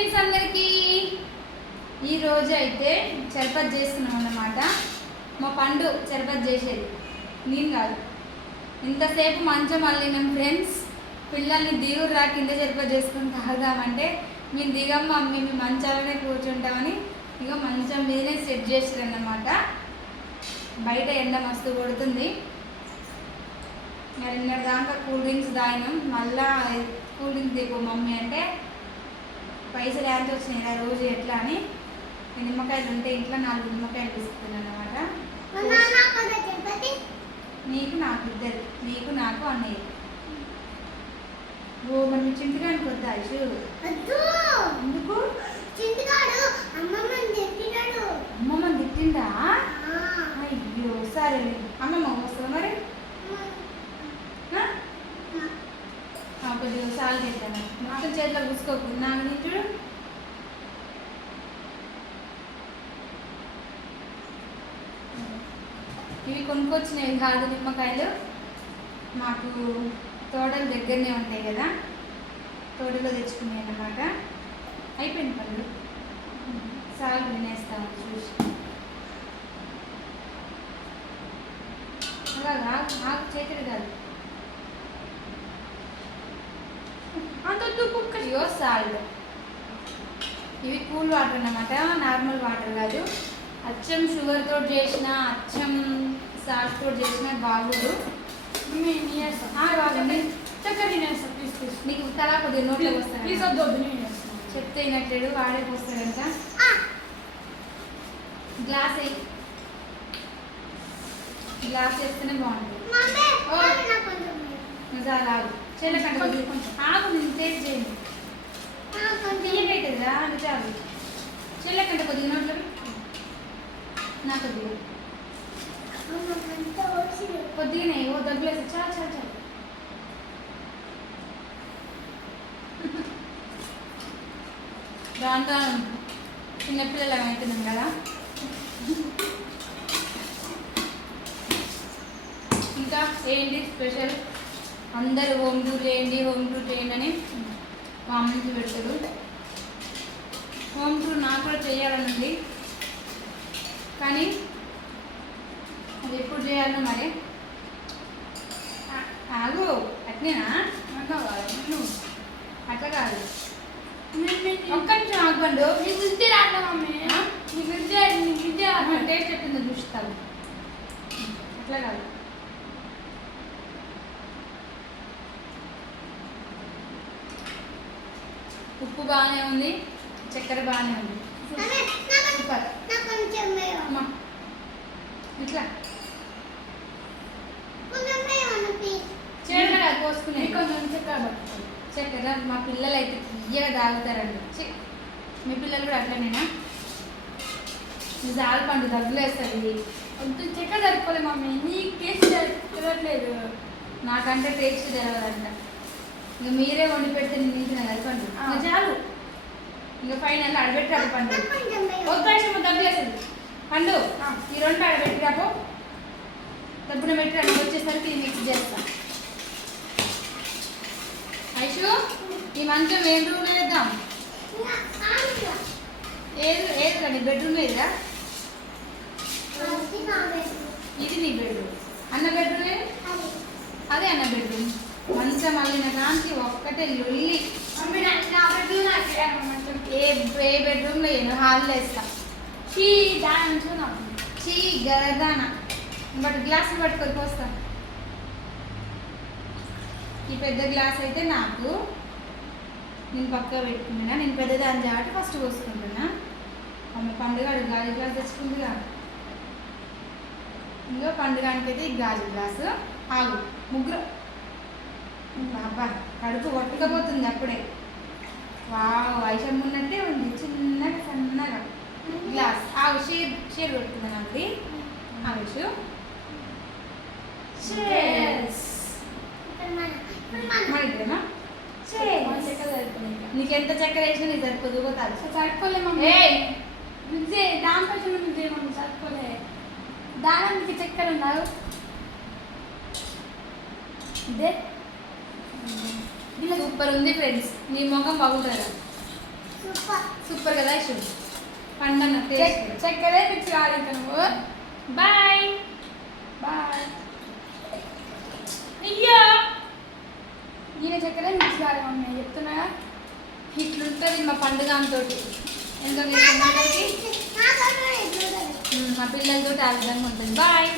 Friends అందరికీ. ఈ రోజు అయితే చరపతి చేస్తున్నాం అన్నమాట. మా పండు చరపతి చేసేది. నేను కాదు. ఇంతసేపు మంచం అల్లినాం ఫ్రెండ్స్. పిల్లల్ని దిగురా కింద చరపతి చేసుకుని తాగుదామంటే మేము దిగం మమ్మీ మేము మంచాలనే కూర్చుంటామని ఇక మంచం మీదనే సెట్ చేసారన్నమాట. బయట ఎండ మస్తు కొడుతుంది. మరి నిన్న దాకా కూల్ డ్రింక్స్ తాగినాం. మళ్ళా కూల్ డ్రింక్స్ దిగు మమ్మీ అంటే పైసలు ఎంత వచ్చినాయి ఆ రోజు ఎట్లా అని నిమ్మకాయలు ఉంటే ఇంట్లో నాలుగు నిమ్మకాయలు తీసుకున్నాను అనమాట నీకు నాకు ఇద్దరు నీకు నాకు అన్నయ్య. ఓ మరి మీ చింతకాయనికి వద్దా ఇషు ఎందుకు? అయ్యో సరే అమ్మమ్మ వస్తుందా మరి ఆ? ఆ, కొద్దిగా సాలు తింటాను మొత్తం చేతిలో కూసుకోకు. చూడు. ఇవి కొనుక్కొచ్చినాయి కాదు నిమ్మకాయలు. మాకు తోటలు దగ్గరనే ఉంటాయి కదా. తోటలో తెచ్చుకున్నాయి అన్నమాట. అయిపోయింది పళ్ళు సాలు తినేస్తాము చూసి. అలా ఆగు ఆగు చేతులు కాదు. సాల్ట్. ఇవి కూల్ వాటర్ అన్నమాట నార్మల్ వాటర్ కాదు. అచ్చం షుగర్ తోటి చేసిన అచ్చం సాల్ట్ తోటి చేసిన బాగుంది. నీకు తలా కొద్దిగా నోట్లోకి వస్తాను చెప్తే వినట్లేడు వాడే పోస్తాడంట. గ్లాస్ వేయి గ్లాస్ వేస్తేనే బాగుంటుంది. నిజాలు ఆగు చెల్లకంటే కొంచెం ఆగు నేను టేస్ట్ చేయండి తీయబెట్టదా అది చాలు చెల్లకంటే కొద్దిగా నోట్లో నాకు కొద్దిగానే ఓ దగ్గులేసి చాలా చాలా చాలా దాంతో చిన్నపిల్లలు అవుతున్నాం కదా ఇంకా ఏంటి స్పెషల్ అందరు హోమ్ టూర్ చేయండి హోమ్ టూర్ చేయండి అని కామెంట్స్ పెడతారు చేయాలని ఉంది కానీ అది ఎప్పుడు చేయాలో మరి? ఆగు అట్నేనా? అట్లా కాదు ఒక్క నిమిషం ఆగండు. టేస్ట్ ఎట్టుందో చూస్తాను అట్లా కాదు. ఉప్పు బాగానే ఉంది చక్కెర బాగానే ఉంది. ఇట్లా. చీరలు కాదు పోసుకునే చక్కెర మా పిల్లలు అయితే తీయగా తాగుతారండి ఛీ, మీ పిల్లలు కూడా అట్లనేనా జాల పండు దగ్గులేస్తుంది చెక్క సరిపోలే మమ్మీ నీ టేస్ట్ తిరగట్లేదు నాకంటే టేస్ట్ జరగదంట ఇక మీరే వండి పెడితే నేను తీసిన కదా చాలు ఇంకా ఫైనల్ అడబెట్టాలి పండు. వద్దు దగ్గులేస్తుంది పండు ఆ. ఈ రెండు అడబెట్టిరాపో దబ్బున పెట్టిరా నువ్వు వచ్చేసరికి ఇది మిక్స్ చేస్తా ఐషు ఈ మంచం ఏం రూమ్ వేద్దాం? ఏది ఏదిరా నీ బెడ్రూమ్ ఏదిరా? ఇది నీ బెడ్రూమ్ అన్న బెడ్రూమ్ ఏది? అదే. అన్న బెడ్రూమ్ మంచం అల్లిన దానికి ఒక్కటే లొల్లి మమ్మీ నా నా బెడ్రూమ్ నాకు వేయమ్మా మంచం. ఏ ఏ బెడ్రూమ్లో ఏమో హాల్లో వేస్తా. షీ దాని నుంచి షీ చీ గరదాన. బట్ గ్లాసులు పట్టుకొని పోస్తాను ఈ పెద్ద గ్లాస్ అయితే నాకు నేను పక్క పెట్టుకున్నా. నేను పెద్దదాన్ని కాబట్టి ఫస్ట్ పోసుకుంటున్నా. ఆమె పండుగ గాలి గ్లాస్ తెచ్చుకుందిగా ఇంకా పండుగానికి అయితే ఈ గాలి గ్లాసు. ఆగు ముగ్గురు. అబ్బా కడుపు కొట్టుకపోతుంది అప్పుడే. వావ్ ఐషమ్ ఉన్నట్టే ఉంది చిన్నగా సన్నగా గ్లాస్. ఆగు షేర్ షేర్ పెట్టుకుందా నాకు ఆవేశు నీకెంత చక్కెర వేసినా నీకు సరిపోదు సరిపోలే మమ్మీ. దానికోసం మిక్సీ మమ్మీ సరిపోలే. దానికి చక్కెర ఉన్నారు ఇదే. సూపర్ ఉంది ఫ్రెండ్స్ నీ ముఖం బాగుంటుందా? సూపర్. కదా ఇషు? పండన్న చెక్- చక్కెరే మిక్స్ కాదు ఇంకా నువ్వు. బాయ్ బాయ్ అయ్యో! ఈయన చక్కెరే మిక్స్ కాదు మమ్మీ. చెప్తున్నాగా ఇట్లుంటుంది మా పండుగ తోటి ఎందుకంటే మా పిల్లలతో ఆ విధంగా ఉంటుంది బాయ్